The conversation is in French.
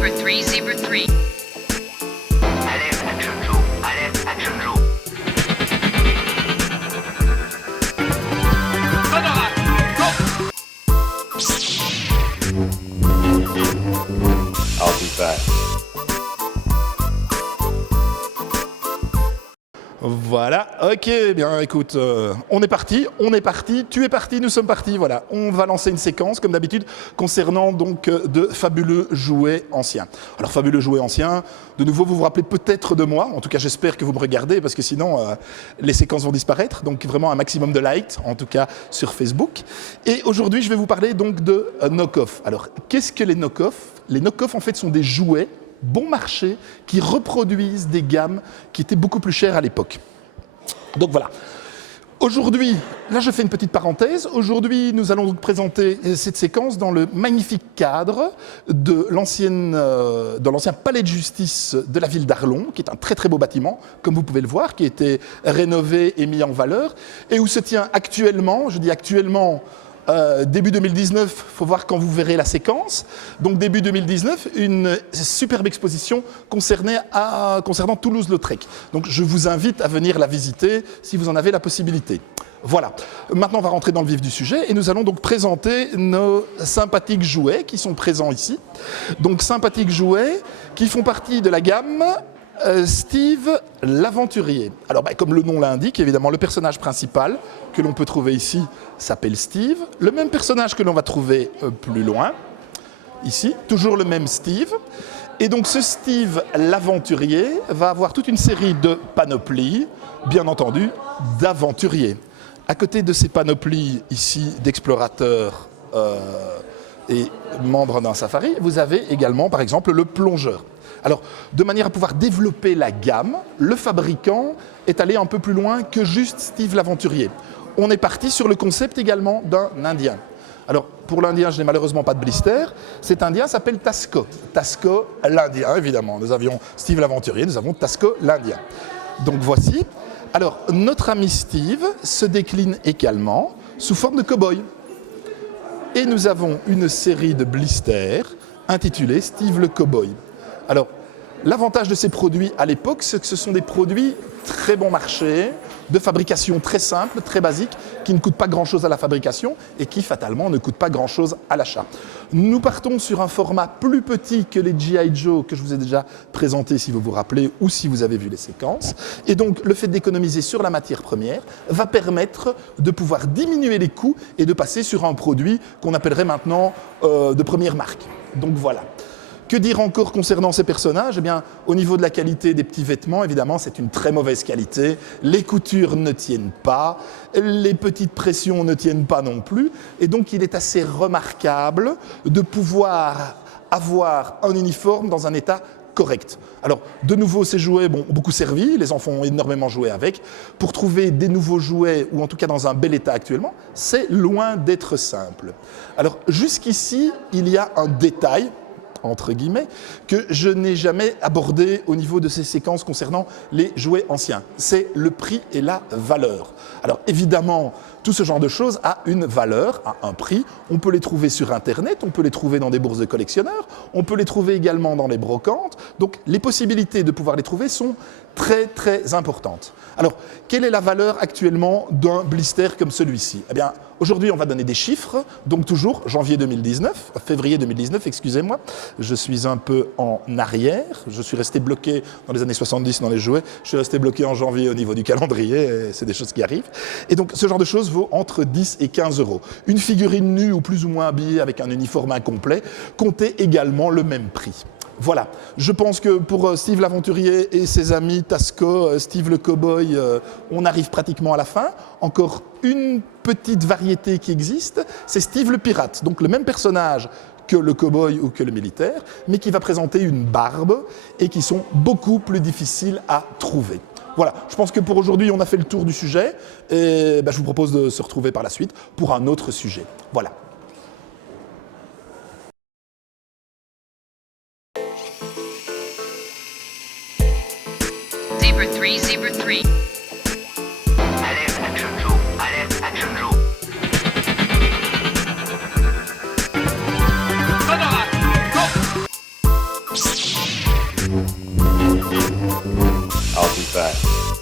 Zebra 3, Zebra 3. Alerte Action Joe. Alerte Action Joe. I'll be back. Voilà, ok, bien écoute, on est parti, tu es parti, nous sommes partis, voilà. On va lancer une séquence, comme d'habitude, concernant donc de fabuleux jouets anciens. Alors, fabuleux jouets anciens, de nouveau, vous vous rappelez peut-être de moi, en tout cas j'espère que vous me regardez, parce que sinon, les séquences vont disparaître, donc vraiment un maximum de likes, en tout cas sur Facebook. Et aujourd'hui, je vais vous parler donc de knock-off. Alors, qu'est-ce que les knock-off? Les knock-off, en fait, sont des jouets bon marché qui reproduisent des gammes qui étaient beaucoup plus chères à l'époque. Donc voilà. Aujourd'hui, là je fais une petite parenthèse, aujourd'hui nous allons donc présenter cette séquence dans le magnifique cadre de l'ancien palais de justice de la ville d'Arlon, qui est un très très beau bâtiment, comme vous pouvez le voir, qui a été rénové et mis en valeur, et où se tient actuellement, je dis actuellement, début 2019, il faut voir quand vous verrez la séquence. Donc début 2019, une superbe exposition concernant Toulouse-Lautrec. Donc je vous invite à venir la visiter si vous en avez la possibilité. Voilà. Maintenant, on va rentrer dans le vif du sujet et nous allons donc présenter nos sympathiques jouets qui sont présents ici. Donc sympathiques jouets qui font partie de la gamme Steve l'aventurier. Alors comme le nom l'indique, évidemment le personnage principal que l'on peut trouver ici s'appelle Steve. Le même personnage que l'on va trouver plus loin, ici, toujours le même Steve. Et donc ce Steve l'aventurier va avoir toute une série de panoplies, bien entendu, d'aventuriers. À côté de ces panoplies ici d'explorateurs et membres d'un safari, vous avez également par exemple le plongeur. Alors, de manière à pouvoir développer la gamme, le fabricant est allé un peu plus loin que juste Steve l'aventurier. On est parti sur le concept également d'un Indien. Alors, pour l'Indien, je n'ai malheureusement pas de blister. Cet Indien s'appelle Tasco. Tasco l'Indien, évidemment. Nous avions Steve l'aventurier, nous avons Tasco l'Indien. Donc voici. Alors, notre ami Steve se décline également sous forme de cow-boy. Et nous avons une série de blisters intitulés Steve le Cowboy. Alors, l'avantage de ces produits à l'époque, c'est que ce sont des produits très bon marché, de fabrication très simple, très basique, qui ne coûtent pas grand-chose à la fabrication et qui, fatalement, ne coûtent pas grand-chose à l'achat. Nous partons sur un format plus petit que les G.I. Joe que je vous ai déjà présentés, si vous vous rappelez, ou si vous avez vu les séquences. Et donc, le fait d'économiser sur la matière première va permettre de pouvoir diminuer les coûts et de passer sur un produit qu'on appellerait maintenant de première marque. Donc voilà. Que dire encore concernant ces personnages? Eh bien, au niveau de la qualité des petits vêtements, évidemment, c'est une très mauvaise qualité. Les coutures ne tiennent pas, les petites pressions ne tiennent pas non plus. Et donc, il est assez remarquable de pouvoir avoir un uniforme dans un état correct. Alors, de nouveau, ces jouets ont beaucoup servi, les enfants ont énormément joué avec. Pour trouver des nouveaux jouets, ou en tout cas dans un bel état actuellement, c'est loin d'être simple. Alors, jusqu'ici, il y a un détail, entre guillemets, que je n'ai jamais abordé au niveau de ces séquences concernant les jouets anciens. C'est le prix et la valeur. Alors évidemment, tout ce genre de choses a une valeur, a un prix. On peut les trouver sur Internet, on peut les trouver dans des bourses de collectionneurs, on peut les trouver également dans les brocantes. Donc les possibilités de pouvoir les trouver sont très très importantes. Alors, quelle est la valeur actuellement d'un blister comme celui-ci? Eh bien, aujourd'hui, on va donner des chiffres. Donc toujours, février 2019, excusez-moi. Je suis un peu en arrière. Je suis resté bloqué dans les années 70 dans les jouets. Je suis resté bloqué en janvier au niveau du calendrier. C'est des choses qui arrivent. Et donc, ce genre de choses vaut entre 10 et 15 euros. Une figurine nue ou plus ou moins habillée avec un uniforme incomplet comptait également le même prix. Voilà, je pense que pour Steve l'aventurier et ses amis Tasco, Steve le cowboy, on arrive pratiquement à la fin. Encore une petite variété qui existe, c'est Steve le pirate. Donc le même personnage que le cowboy ou que le militaire, mais qui va présenter une barbe et qui sont beaucoup plus difficiles à trouver. Voilà, je pense que pour aujourd'hui, on a fait le tour du sujet et je vous propose de se retrouver par la suite pour un autre sujet. Voilà. Zebra 3, Zebra 3. Alerte Action Joe. Alerte Action Joe. savoir y faire.